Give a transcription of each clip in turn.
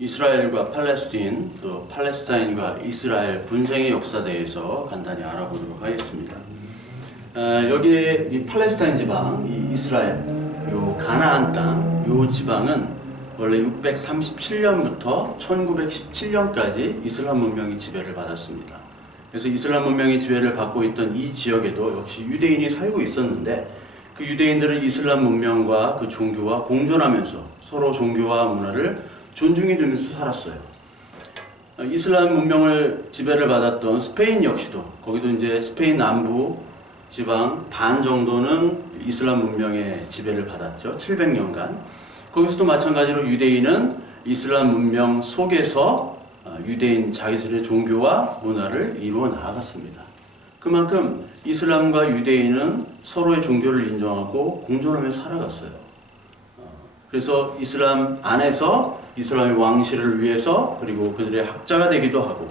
이스라엘과 팔레스틴, 또 팔레스타인과 이스라엘 분쟁의 역사에 대해서 간단히 알아보도록 하겠습니다. 여기에 이 팔레스타인 지방, 이 이스라엘, 요 가나안 땅, 요 지방은 원래 637년부터 1917년까지 이슬람 문명이 지배를 받았습니다. 그래서 이슬람 문명이 지배를 받고 있던 이 지역에도 역시 유대인이 살고 있었는데, 그 유대인들은 이슬람 문명과 그 종교와 공존하면서 서로 종교와 문화를 존중해 주면서 살았어요. 이슬람 문명을 지배를 받았던 스페인 역시도, 거기도 이제 스페인 남부 지방 반 정도는 이슬람 문명의 지배를 받았죠. 700년간. 거기서도 마찬가지로 유대인은 이슬람 문명 속에서 유대인 자기들의 종교와 문화를 이루어 나아갔습니다. 그만큼 이슬람과 유대인은 서로의 종교를 인정하고 공존하며 살아갔어요. 그래서 이슬람 안에서 이슬람의 왕실을 위해서, 그리고 그들의 학자가 되기도 하고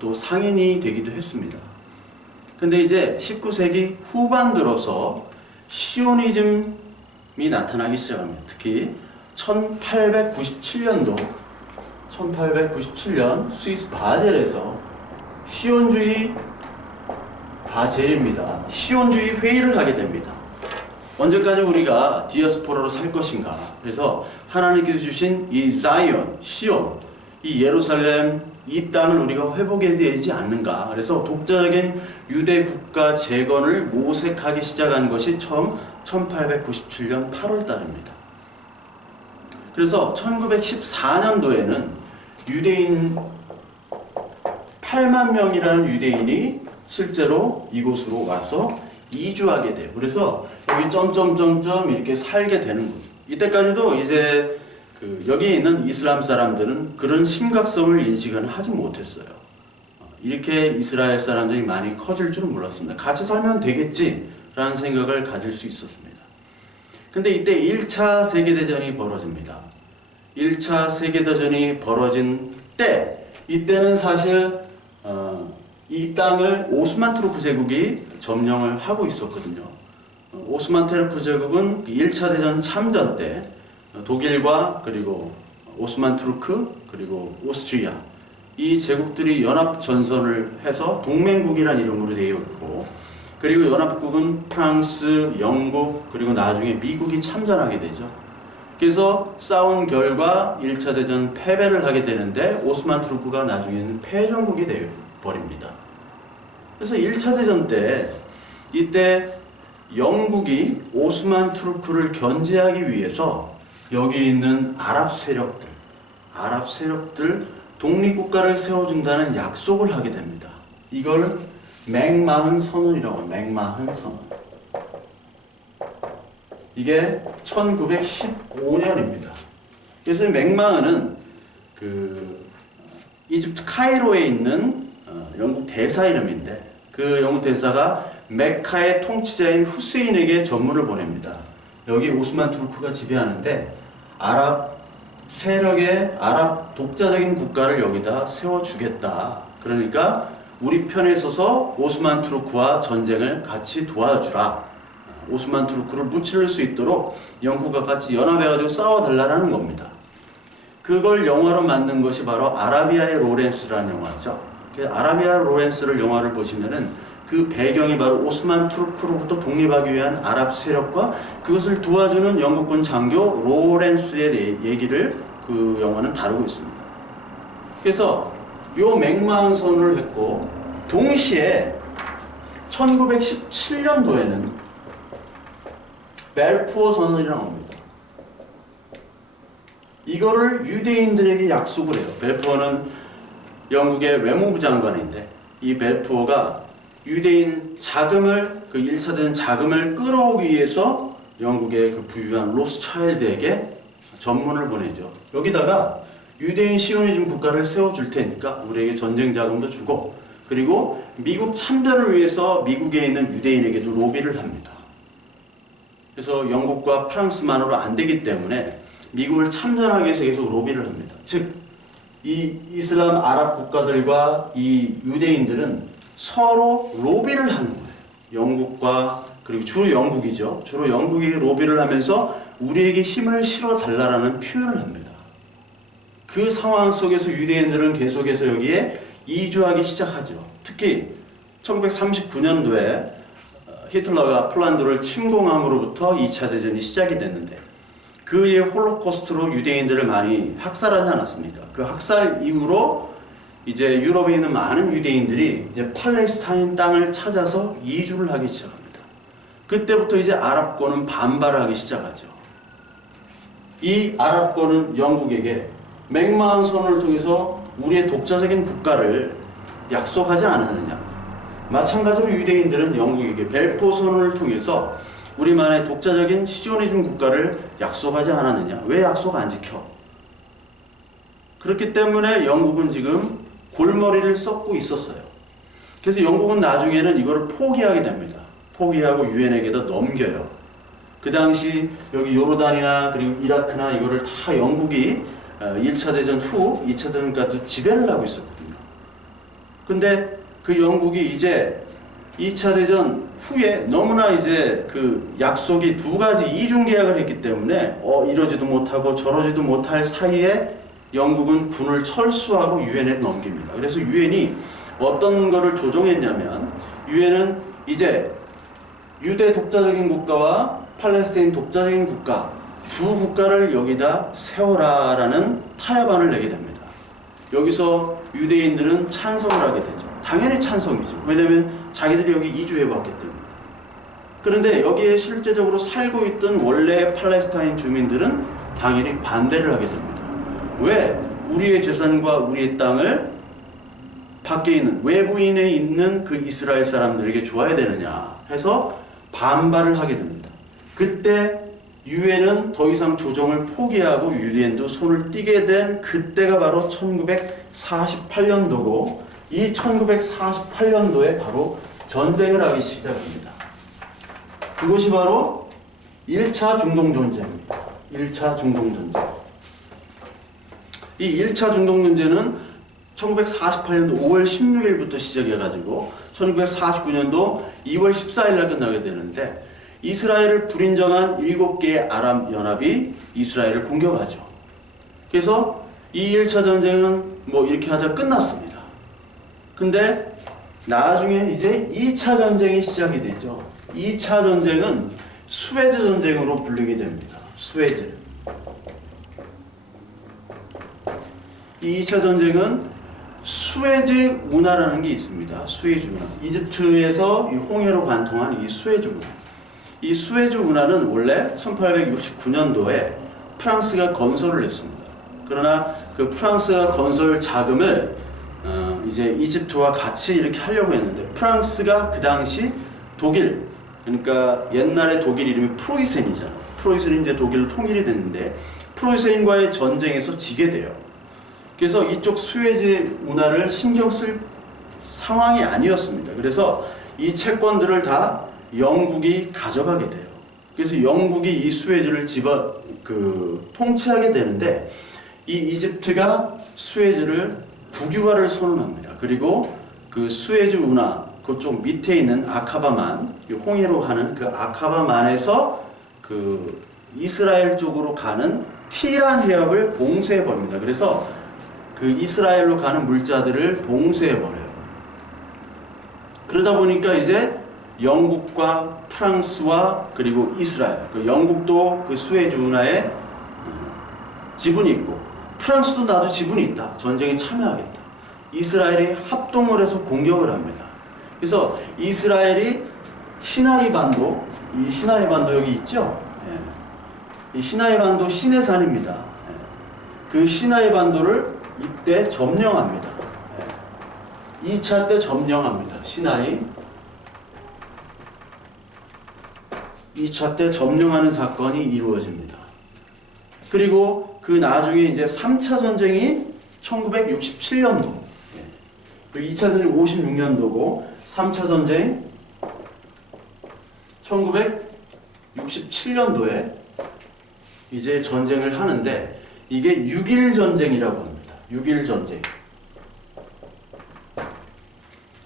또 상인이 되기도 했습니다. 근데 이제 19세기 후반 들어서 시오니즘이 나타나기 시작합니다. 특히 1897년 스위스 바젤에서 시온주의 바젤입니다. 시온주의 회의를 하게 됩니다. 언제까지 우리가 디아스포라로 살 것인가? 그래서 하나님께서 주신 이 자이온, 시온, 이 예루살렘, 이 땅을 우리가 회복해야 되지 않는가? 그래서 독자적인 유대 국가 재건을 모색하기 시작한 것이 처음 1897년 8월 달입니다. 그래서 1914년도에는 유대인 8만 명이라는 유대인이 실제로 이곳으로 와서 이주하게 돼요. 그래서 여기 점점점점 이렇게 살게 되는 거죠. 이때까지도 이제 여기 있는 이슬람 사람들은 그런 심각성을 인식은 하지 못했어요. 이렇게 이스라엘 사람들이 많이 커질 줄은 몰랐습니다. 같이 살면 되겠지라는 생각을 가질 수 있었습니다. 근데 이때 1차 세계대전이 벌어집니다. 1차 세계대전이 벌어진 때, 이때는 사실 이 땅을 오스만 투르크 제국이 점령을 하고 있었거든요. 오스만 투르크 제국은 1차 대전 참전 때 독일과 그리고 오스만 투르크 그리고 오스트리아, 이 제국들이 연합 전선을 해서 동맹국이라는 이름으로 되어 있고, 그리고 연합국은 프랑스, 영국, 그리고 나중에 미국이 참전하게 되죠. 그래서 싸운 결과 1차 대전 패배를 하게 되는데 오스만 투르크가 나중에는 패전국이 되어 버립니다. 그래서 1차 대전 때 이때 영국이 오스만 투르크를 견제하기 위해서 여기 있는 아랍 세력들 독립국가를 세워준다는 약속을 하게 됩니다. 이걸 맥마흔 선언이라고 해요. 맥마흔 선언. 이게 1915년입니다. 그래서 맥마흔은 이집트 카이로에 있는 영국 대사 이름인데, 그 영국 대사가 메카의 통치자인 후세인에게 전문을 보냅니다. 여기 오스만 투르크가 지배하는데 아랍 세력의 아랍 독자적인 국가를 여기다 세워주겠다. 그러니까 우리 편에 서서 오스만 투르크와 전쟁을 같이 도와주라. 오스만 투르크를 무찌를 수 있도록 영국과 같이 연합해가지고 싸워달라는 겁니다. 그걸 영화로 만든 것이 바로 아라비아의 로렌스라는 영화죠. 아라비아 로렌스를 영화를 보시면은 그 배경이 바로 오스만 투르크로부터 독립하기 위한 아랍 세력과 그것을 도와주는 영국군 장교 로렌스에 대해 얘기를 그 영화는 다루고 있습니다. 그래서 요 맥마흔 선언을 했고, 동시에 1917년도에는 벨푸어 선언이라고 합니다. 이거를 유대인들에게 약속을 해요. 벨푸어는 영국의 외무부 장관인데, 이 벨푸어가 유대인 자금을, 그 1차 대전 자금을 끌어오기 위해서 영국의 그 부유한 로스차일드에게 전문을 보내죠. 여기다가 유대인 시오니즘 국가를 세워줄 테니까 우리에게 전쟁 자금도 주고, 그리고 미국 참전을 위해서 미국에 있는 유대인에게도 로비를 합니다. 그래서 영국과 프랑스만으로 안 되기 때문에 미국을 참전하기 위해서 계속 로비를 합니다. 즉, 이 이슬람 아랍 국가들과 이 유대인들은 서로 로비를 하는 거예요. 영국과, 그리고 주로 영국이죠. 주로 영국이 로비를 하면서 우리에게 힘을 실어 달라라는 표현을 합니다. 그 상황 속에서 유대인들은 계속해서 여기에 이주하기 시작하죠. 특히 1939년도에 히틀러가 폴란드를 침공함으로부터 2차 대전이 시작이 됐는데 그의 홀로코스트로 유대인들을 많이 학살하지 않았습니까? 그 학살 이후로 이제 유럽에 있는 많은 유대인들이 이제 팔레스타인 땅을 찾아서 이주를 하기 시작합니다. 그때부터 이제 아랍권은 반발하기 시작하죠. 이 아랍권은 영국에게 맥마흔 선언을 통해서 우리의 독자적인 국가를 약속하지 않았느냐. 마찬가지로 유대인들은 영국에게 벨포 선언을 통해서 우리만의 독자적인 시오니즘 국가를 약속하지 않았느냐. 왜 약속 안 지켜? 그렇기 때문에 영국은 지금 골머리를 썩고 있었어요. 그래서 영국은 나중에는 이거를 포기하게 됩니다. 포기하고 유엔에게도 넘겨요. 그 당시 여기 요르단이나 그리고 이라크나 이거를 다 영국이 1차 대전 후 2차 대전까지 지배를 하고 있었거든요. 근데 그 영국이 이제 2차 대전 후에 너무나 이제 그 약속이 두 가지 이중 계약을 했기 때문에 이러지도 못하고 저러지도 못할 사이에 영국은 군을 철수하고 유엔에 넘깁니다. 그래서 유엔이 어떤 거를 조정했냐면 유엔은 이제 유대 독자적인 국가와 팔레스타인 독자적인 국가 두 국가를 여기다 세워라라는 타협안을 내게 됩니다. 여기서 유대인들은 찬성을 하게 되죠. 당연히 찬성이죠. 왜냐하면 자기들이 여기 이주해왔기 때문에. 그런데 여기에 실제적으로 살고 있던 원래 팔레스타인 주민들은 당연히 반대를 하게 됩니다. 왜 우리의 재산과 우리의 땅을 밖에 있는 외부인에 있는 그 이스라엘 사람들에게 줘야 되느냐 해서 반발을 하게 됩니다. 그때 유엔은 더 이상 조정을 포기하고 유엔도 손을 떼게 된 그때가 바로 1948년도고 이 1948년도에 바로 전쟁을 하기 시작합니다. 그것이 바로 1차 중동전쟁입니다. 1차 중동전쟁. 이 1차 중동전쟁은 1948년도 5월 16일부터 시작해가지고 1949년도 2월 14일날 끝나게 되는데 이스라엘을 불인정한 7개의 아랍 연합이 이스라엘을 공격하죠. 그래서 이 1차 전쟁은 뭐 이렇게 하다가 끝났습니다. 근데 나중에 이제 2차 전쟁이 시작이 되죠. 2차 전쟁은 수에즈 전쟁으로 불리게 됩니다. 수에즈. 이 2차 전쟁은 수에즈 운하라는 게 있습니다. 수에즈 운하. 이집트에서 홍해로 관통한 이 수에즈 운하. 이 수에즈 운하는 원래 1869년도에 프랑스가 건설을 했습니다. 그러나 그 프랑스가 건설 자금을 이제 이집트와 같이 이렇게 하려고 했는데 프랑스가 그 당시 독일, 그러니까 옛날에 독일 이름이 프로이센이잖아요. 프로이센이 이제 독일로 통일이 됐는데 프로이센과의 전쟁에서 지게 돼요. 그래서 이쪽 수에즈 운하를 신경 쓸 상황이 아니었습니다. 그래서 이 채권들을 다 영국이 가져가게 돼요. 그래서 영국이 이 수에즈를 통치하게 되는데 이 이집트가 수에즈를 국유화를 선언합니다. 그리고 그 수에즈 운하 그쪽 밑에 있는 아카바만, 홍해로 가는 그 아카바만에서 그 이스라엘 쪽으로 가는 티란 해협을 봉쇄해 버립니다. 그래서 그 이스라엘로 가는 물자들을 봉쇄해 버려요. 그러다 보니까 이제 영국과 프랑스와 그리고 이스라엘, 영국도 그 수에즈 운하에 지분이 있고 프랑스도 나도 지분이 있다. 전쟁에 참여하겠다. 이스라엘이 합동을 해서 공격을 합니다. 그래서 이스라엘이 시나이 반도, 이 시나이 반도 여기 있죠? 이 시나이 반도 시내산입니다. 그 시나이 반도를 이때 점령합니다. 2차 때 점령합니다. 시나이. 2차 때 점령하는 사건이 이루어집니다. 그리고 그 나중에 이제 3차 전쟁이 1967년도. 2차 전쟁이 56년도고 3차 전쟁 1967년도에 이제 전쟁을 하는데 이게 6.1 전쟁이라고 합니다. 6.1 전쟁.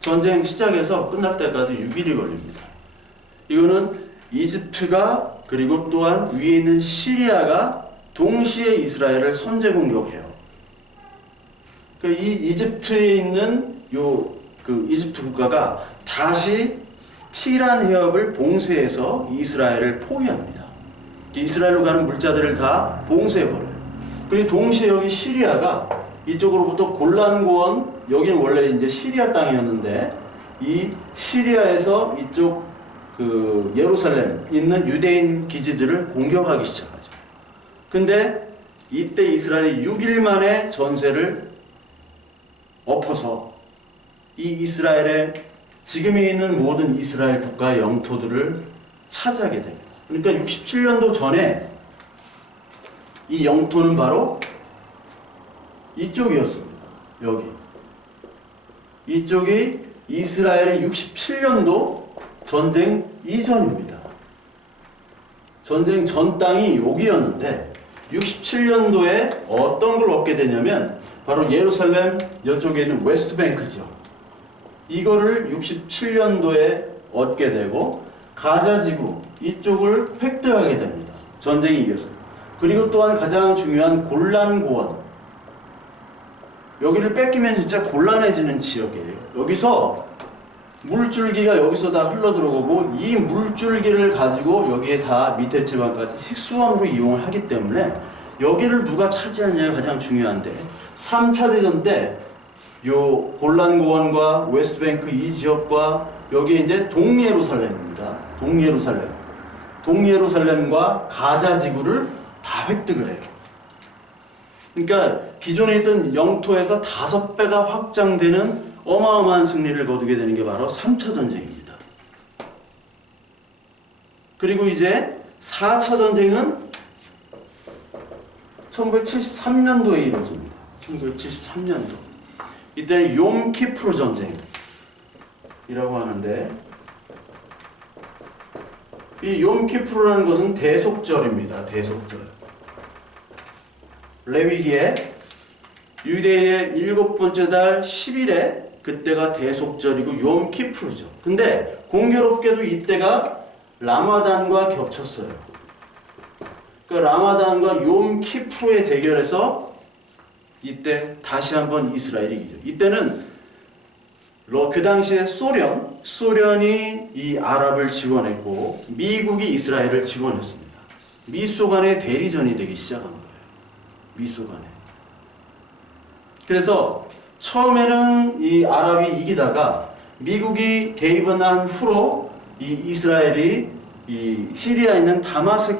전쟁 시작해서 끝날 때까지 6일이 걸립니다. 이거는 이집트가 그리고 또한 위에 있는 시리아가 동시에 이스라엘을 선제 공격해요. 이 이집트에 있는 그 이집트 국가가 다시 티란 해협을 봉쇄해서 이스라엘을 포위합니다. 이스라엘로 가는 물자들을 다 봉쇄해버려요. 그리고 동시에 여기 시리아가 이쪽으로부터 골란고원, 여기는 원래 이제 시리아 땅이었는데 이 시리아에서 이쪽 그 예루살렘 있는 유대인 기지들을 공격하기 시작하죠. 근데 이때 이스라엘이 6일 만에 전세를 엎어서 이 이스라엘의 지금에 있는 모든 이스라엘 국가의 영토들을 차지하게 됩니다. 그러니까 67년도 전에 이 영토는 바로 이쪽이었습니다. 여기. 이쪽이 이스라엘의 67년도 전쟁 이전입니다. 전쟁 전 땅이 여기였는데 67년도에 어떤 걸 얻게 되냐면 바로 예루살렘 이쪽에 있는 웨스트뱅크 지역. 이거를 67년도에 얻게 되고 가자 지구 이쪽을 획득하게 됩니다. 전쟁이 이겨서. 그리고 또한 가장 중요한 골란 고원. 여기를 뺏기면 진짜 곤란해지는 지역이에요. 여기서 물줄기가 여기서 다 흘러 들어오고 이 물줄기를 가지고 여기에 다 밑에 지방까지 식수원으로 이용을 하기 때문에 여기를 누가 차지하느냐가 가장 중요한데 3차 대전 때 요 골란 고원과 웨스트뱅크 이 지역과 여기 이제 동예루살렘입니다. 동예루살렘과 가자 지구를 다 획득을 해요. 그러니까 기존에 있던 영토에서 5배가 확장되는 어마어마한 승리를 거두게 되는 게 바로 3차 전쟁입니다. 그리고 이제 4차 전쟁은 1973년도에 이루어집니다. 1973년도. 이때는 욤키프르 전쟁이라고 하는데 이 욤키프르라는 것은 대속절입니다. 대속절. 레위기에 유대인의 7번째 달 10일에 그때가 대속절이고 욤키프르죠. 근데 공교롭게도 이때가 라마단과 겹쳤어요. 그 라마단과 욤키프르의 대결에서 이때 다시 한번 이스라엘이 이기죠. 이때는 그 당시에 소련이 이 아랍을 지원했고 미국이 이스라엘을 지원했습니다. 미소 간의 대리전이 되기 시작한 거예요. 미소 간에. 그래서 처음에는 이 아랍이 이기다가 미국이 개입을 한 후로 이 이스라엘이 이 시리아에 있는 다마섹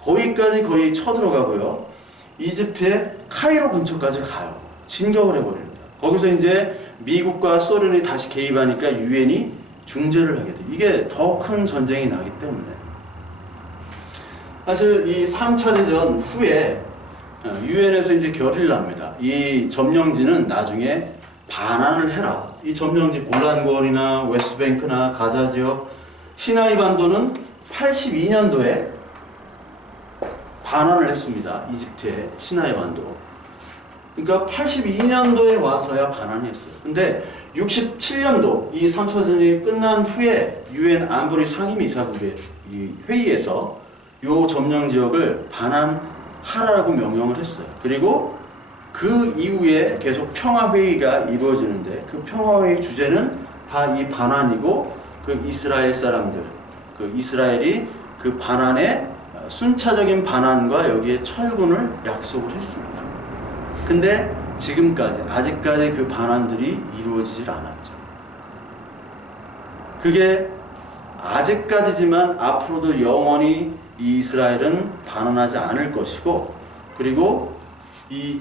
거기까지 거의 쳐들어가고요. 이집트의 카이로 근처까지 가요. 진격을 해버립니다. 거기서 이제 미국과 소련이 다시 개입하니까 유엔이 중재를 하게 돼요. 이게 더 큰 전쟁이 나기 때문에. 사실 이 3차 대전 후에 유엔에서 이제 결의를 납니다. 이 점령지는 나중에 반환을 해라. 이 점령지 골란고원이나 웨스트뱅크나 가자 지역, 시나이 반도는 82년도에 반환을 했습니다. 이집트의 시나이 반도. 그러니까 82년도에 와서야 반환을 했어요. 근데 67년도 이 3차 전쟁이 끝난 후에 유엔 안보리 상임이사국의 이 회의에서 요 점령 지역을 반환하라고 명령을 했어요. 그리고 그 이후에 계속 평화회의가 이루어지는데 그 평화회의 주제는 다 이 반환이고 그 이스라엘 사람들, 그 이스라엘이 그 반환의 순차적인 반환과 여기에 철군을 약속을 했습니다. 근데 지금까지 아직까지 그 반환들이 이루어지질 않았죠. 그게 아직까지지만 앞으로도 영원히 이 이스라엘은 반환하지 않을 것이고, 그리고 이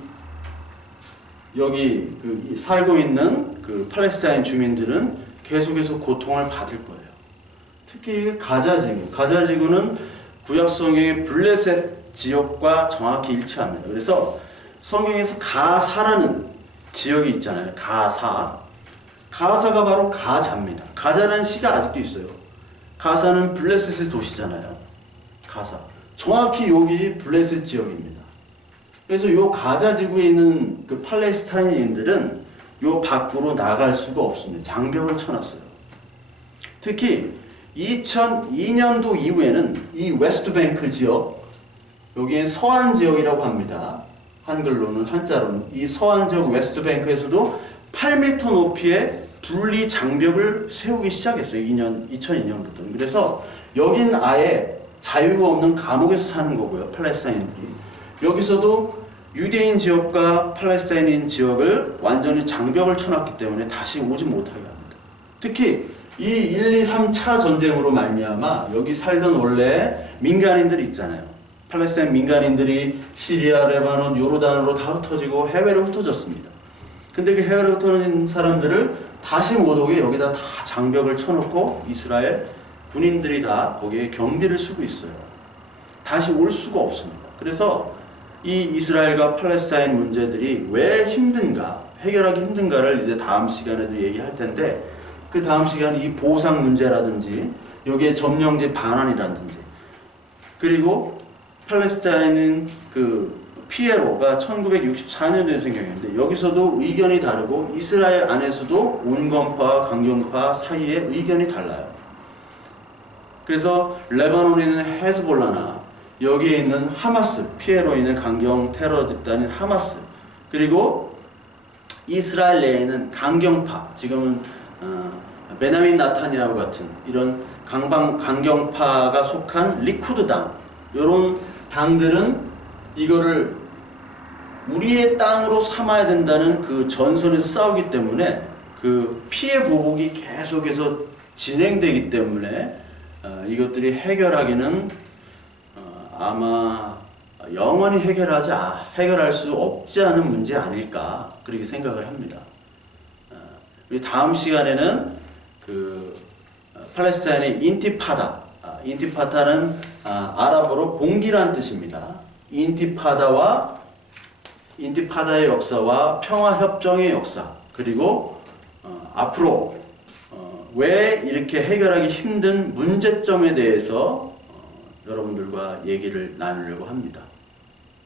여기 그 살고 있는 그 팔레스타인 주민들은 계속해서 고통을 받을 거예요. 특히 가자지구는 구약 성경의 블레셋 지역과 정확히 일치합니다. 그래서 성경에서 가사라는 지역이 있잖아요. 가사가 바로 가자입니다. 가자라는 시가 아직도 있어요. 가사는 블레셋의 도시잖아요. 가사. 정확히 여기 블레셋 지역입니다. 그래서 요 가자 지구에 있는 그 팔레스타인인들은 요 밖으로 나갈 수가 없습니다. 장벽을 쳐놨어요. 특히 2002년도 이후에는 이 웨스트뱅크 지역, 여기엔 서안 지역이라고 합니다. 한글로는 한자로는 이 서안 지역 웨스트뱅크에서도 8m 높이의 분리 장벽을 세우기 시작했어요. 2002년부터. 그래서 여긴 아예 자유가 없는 감옥에서 사는 거고요. 팔레스타인들이. 여기서도 유대인 지역과 팔레스타인인 지역을 완전히 장벽을 쳐놨기 때문에 다시 오지 못하게 합니다. 특히 이 1, 2, 3차 전쟁으로 말미암아 여기 살던 원래 민간인들이 있잖아요. 팔레스타인 민간인들이 시리아, 레바논, 요르단으로 다 흩어지고 해외로 흩어졌습니다. 근데 그 해외로 흩어진 사람들을 다시 못 오게 여기다 다 장벽을 쳐놓고 이스라엘 군인들이 다 거기에 경비를 쓰고 있어요. 다시 올 수가 없습니다. 그래서 이 이스라엘과 팔레스타인 문제들이 왜 힘든가, 해결하기 힘든가를 이제 다음 시간에도 얘기할 텐데, 그 다음 시간에 이 보상 문제라든지 여기에 점령지 반환이라든지, 그리고 팔레스타인은 그 피에로가 1964년에 생겼는데 여기서도 의견이 다르고 이스라엘 안에서도 온건파와 강경파 사이에 의견이 달라요. 그래서 레바논에 있는 헤즈볼라나 여기에 있는 하마스, 피에로에 있는 강경 테러 집단인 하마스, 그리고 이스라엘 내에 있는 강경파, 지금은 베냐민 나탄이라고 같은 이런 강경파가 속한 리쿠드당, 이런 당들은 이거를 우리의 땅으로 삼아야 된다는 그 전선에서 싸우기 때문에 그 피해 보복이 계속해서 진행되기 때문에 이것들이 해결하기는 아마 영원히 해결할 수 없지 않은 문제 아닐까 그렇게 생각을 합니다. 우리 다음 시간에는 그 팔레스타인의 인티파다는 아랍어로 봉기란 뜻입니다. 인티파다의 역사와 평화협정의 역사, 그리고 앞으로 왜 이렇게 해결하기 힘든 문제점에 대해서 여러분들과 얘기를 나누려고 합니다.